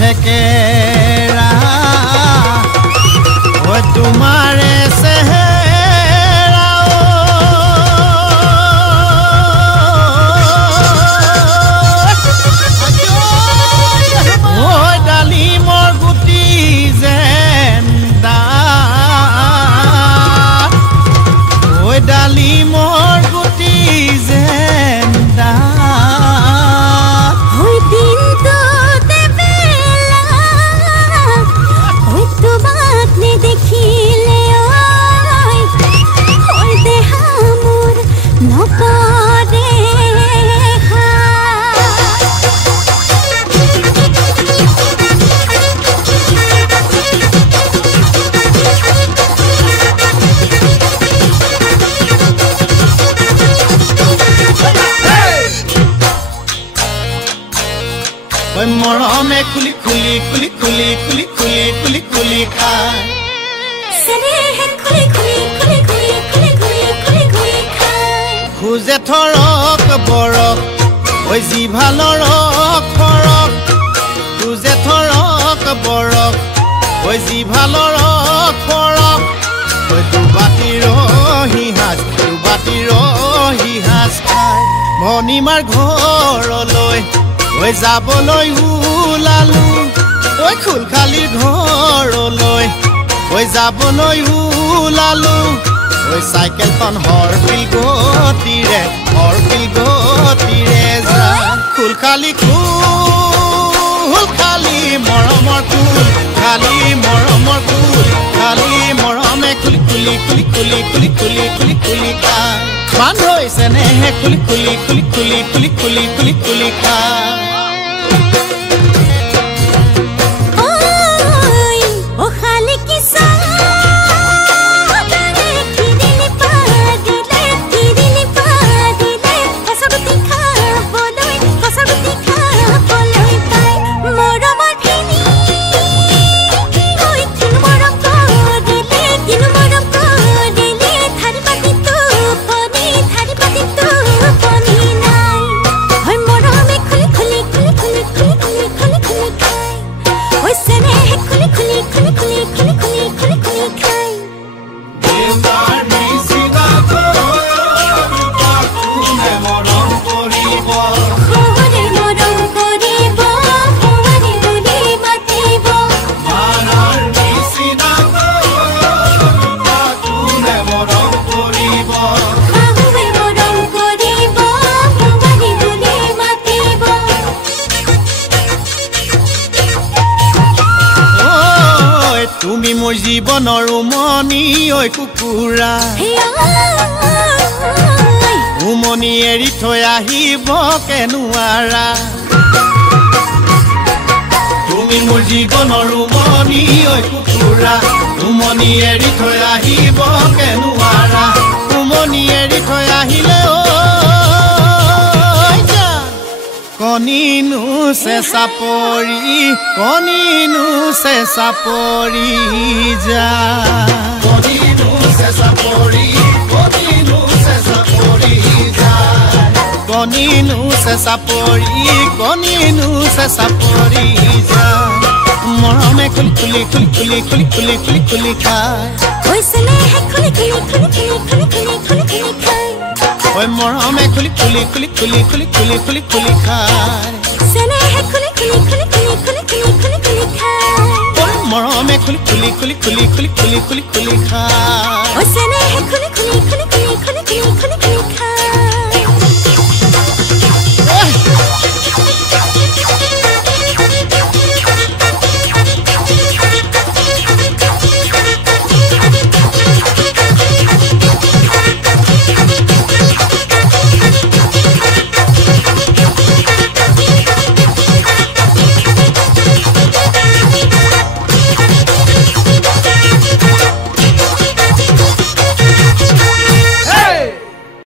ठेकेरा ओ तुम्हारे सेहरा ओ डाली मोर गुटी जेंदा ओ डाली मोर गुटी जेंदा मरमे खुली खुली खुली खुली खुली खुली खुली खुली खाए खुजे थरक बरक ओइ जिभा लरक फरक खुजे थरक बरक ओइ जिभा लरक फरक ओइ दुबाटिर हिहाज खाय ভনীমাৰ ঘৰলৈ ওই যাবলৈ উলালু ওই খুলখালিৰ ঘৰলৈ ওই যাবলৈ উলালু ওই চাইকেলখন হৰপিল গতিৰে যা খুলখালি মৰমৰ কুল খালি মৰমৰ কুল খালি মৰমে খুলি খুলি খুলি খুলি খুলি খুলি খুলি খুলি খা মান হৈছে নেহে খুলি খুলি খুলি খুলি খুলি খুলি খুলি খুলি খা তুমি মোৰ জীৱনৰ উমনি ঐ কুকুৰা উমনি এৰি থৈ আহিব কেনুৱাৰা তুমি মোৰ জীৱনৰ উমনি ঐ কুকুৰা উমনি এৰি থৈ আহিব কেনুৱাৰা উমনি এৰি থৈ আহিলে কনিনু সে সাপৰি যা কনিনু সে সাপৰি যা কনিনু সে সাপৰি যা মৰমে খুলি খুলি খুলি খুলি খুলি খুলি খুলি খুলি খায় ওই মৰমে খুলি খুলি খুলি খুলি খুলি খুলি খুলি খুলি খায় মৰমে খুলি খুলি খুলি খুলি খুলি খুলি খুলি খুলি খায়